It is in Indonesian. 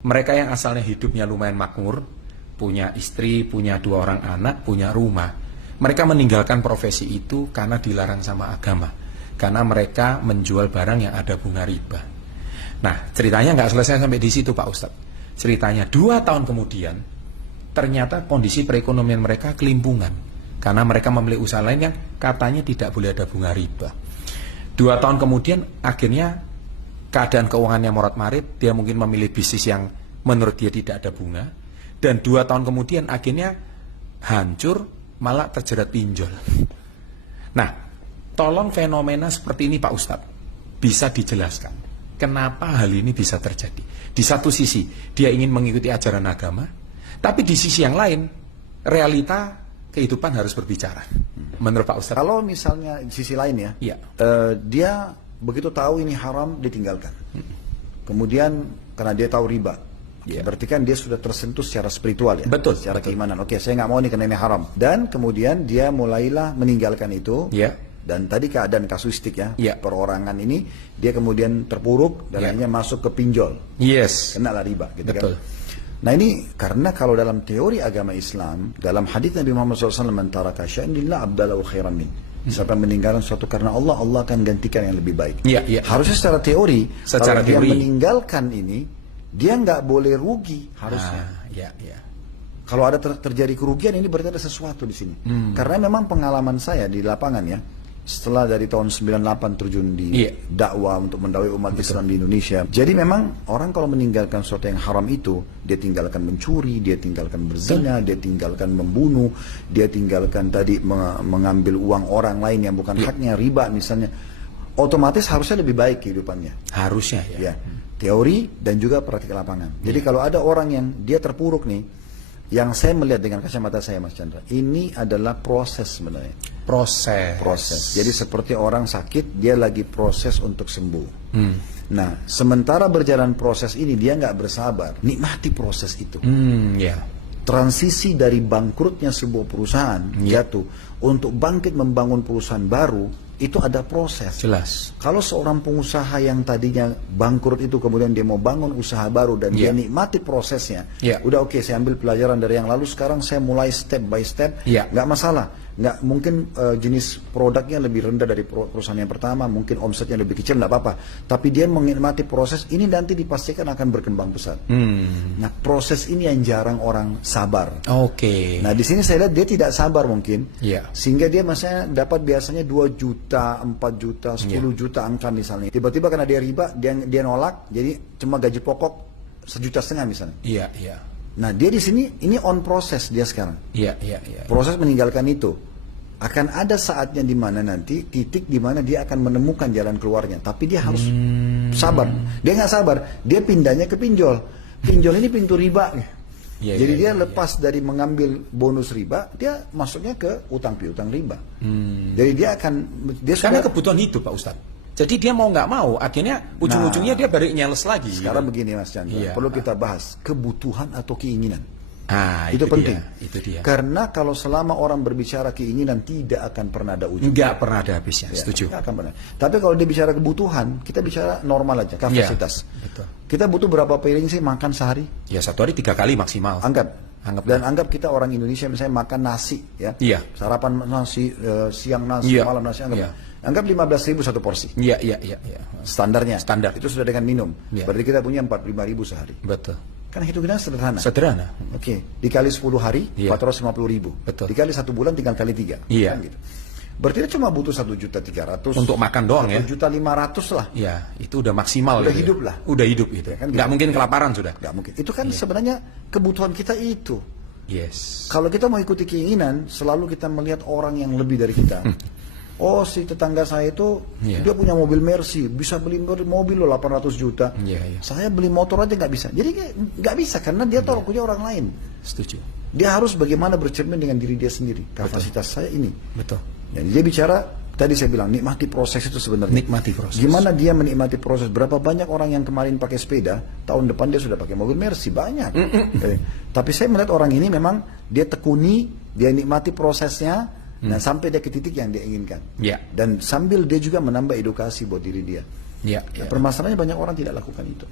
Mereka yang asalnya hidupnya lumayan makmur, punya istri, punya 2 orang anak, punya rumah, mereka meninggalkan profesi itu karena dilarang sama agama, karena mereka menjual barang yang ada bunga riba. Nah, ceritanya nggak selesai sampai di situ, Pak Ustadz. Ceritanya 2 tahun kemudian, ternyata kondisi perekonomian mereka kelimpungan, karena mereka memiliki usaha lain yang katanya tidak boleh ada bunga riba. 2 tahun kemudian, akhirnya keadaan keuangannya morat-marit, dia mungkin memilih bisnis yang menurut dia tidak ada bunga, dan 2 tahun kemudian akhirnya hancur, malah terjerat pinjol. Nah, tolong fenomena seperti ini Pak Ustadz bisa dijelaskan kenapa hal ini bisa terjadi. Di satu sisi dia ingin mengikuti ajaran agama, tapi di sisi yang lain realita kehidupan harus berbicara. Menurut Pak Ustadz, kalau misalnya di sisi lain ya, dia begitu tahu ini haram, ditinggalkan. Kemudian karena dia tahu riba, berarti kan dia sudah tersentuh secara spiritual ya. Betul. Secara keimanan. Oke, saya nggak mau nih karena ini haram. Dan kemudian dia mulailah meninggalkan itu. Dan tadi keadaan kasuistik ya, perorangan ini dia kemudian terpuruk dan akhirnya masuk ke pinjol. Kena lah riba, gitu kan. Nah ini karena kalau dalam teori agama Islam, dalam hadis Nabi Muhammad SAW, "Man syai'an lillah abdalahu khairan min." Siapa meninggalkan sesuatu karena Allah, Allah akan gantikan yang lebih baik. Harusnya secara teori, kalau dia meninggalkan ini, dia nggak boleh rugi harusnya. Kalau ada terjadi kerugian, ini berarti ada sesuatu di sini. Karena memang pengalaman saya di lapangan ya, setelah dari tahun 98 terjun di dakwah untuk mendakwai umat Islam di Indonesia. Jadi memang orang kalau meninggalkan sesuatu yang haram itu, dia tinggalkan mencuri, dia tinggalkan berzina, dia tinggalkan membunuh, dia tinggalkan tadi mengambil uang orang lain yang bukan haknya, riba misalnya. Otomatis harusnya lebih baik kehidupannya. Harusnya ya. Teori dan juga praktik lapangan. Jadi kalau ada orang yang dia terpuruk nih, yang saya melihat dengan kacamata saya Mas Chandra, ini adalah proses sebenarnya. Proses. Jadi seperti orang sakit, dia lagi proses untuk sembuh. Nah, sementara berjalan proses ini, dia nggak bersabar, nikmati proses itu. Transisi dari bangkrutnya sebuah perusahaan jatuh untuk bangkit membangun perusahaan baru, itu ada proses. Jelas. Kalau seorang pengusaha yang tadinya bangkrut itu kemudian dia mau bangun usaha baru dan dia nikmati prosesnya, udah oke, saya ambil pelajaran dari yang lalu, sekarang saya mulai step by step, nggak masalah. Nggak mungkin jenis produknya lebih rendah dari perusahaan yang pertama, mungkin omsetnya lebih kecil, nggak apa-apa. Tapi dia menikmati proses ini, nanti dipastikan akan berkembang pesat. Nah, proses ini yang jarang orang sabar. Nah, di sini saya lihat dia tidak sabar mungkin, sehingga dia misalnya dapat biasanya 2 juta, 4 juta, 10 juta angka misalnya. Tiba-tiba karena dia riba, dia nolak, jadi cuma gaji pokok 1,5 juta misalnya. Nah, dia di sini ini on proses dia sekarang. Proses meninggalkan itu. Akan ada saatnya di mana nanti titik di mana dia akan menemukan jalan keluarnya, tapi dia harus sabar. Dia nggak sabar, dia pindahnya ke pinjol. Pinjol ini pintu riba. Jadi dia lepas dari mengambil bonus riba, dia masuknya ke utang piutang riba. Jadi dia akan karena kebutuhan hidup Pak Ustadz. Jadi dia mau nggak mau, akhirnya ujung-ujungnya dia balik nyales lagi. Sekarang begini Mas Chandra, perlu kita bahas kebutuhan atau keinginan. Itu penting. Itu dia. Karena kalau selama orang berbicara keinginan, tidak akan pernah ada ujung. Nggak pernah ada habisnya. Setuju. Nggak akan pernah. Tapi kalau dia bicara kebutuhan, kita bicara normal aja, kapasitas. Betul. Kita butuh berapa piring sih makan sehari? Ya 1 hari 3 kali maksimal. Anggap kita orang Indonesia misalnya makan nasi ya. Sarapan nasi, siang nasi, malam nasi, anggap 15.000 satu porsi. Standarnya. Itu sudah dengan minum. Berarti kita punya 45.000 sehari. Betul. Kan hitungnya sederhana. Dikali 10 hari, 450.000. Dikali 1 bulan tinggal kali 3. Kan gitu. Berarti dia cuma butuh 1.300.000 untuk makan doang ya. 1.500.000 lah. Itu udah maksimal. Udah hidup lah. Udah hidup gitu. Kan nggak mungkin kelaparan sudah. Nggak mungkin. Itu kan sebenarnya kebutuhan kita itu. Kalau kita mau ikuti keinginan, selalu kita melihat orang yang lebih dari kita. Oh, si tetangga saya itu dia punya mobil Mercy, bisa beli mobil loh 800 juta. Saya beli motor aja nggak bisa. Jadi nggak bisa karena dia tahu punya orang lain. Setuju. Dia harus bagaimana bercermin dengan diri dia sendiri. Kapasitas saya ini. Jadi dia bicara, tadi saya bilang nikmati proses itu sebenarnya. Nikmati proses. Gimana dia menikmati proses? Berapa banyak orang yang kemarin pakai sepeda, tahun depan dia sudah pakai mobil Mercy, banyak. Tapi saya melihat orang ini memang dia tekuni, dia nikmati prosesnya. Nah, sampai dia ke titik yang dia inginkan. Dan sambil dia juga menambah edukasi buat diri dia. Permasalahannya banyak orang tidak lakukan itu.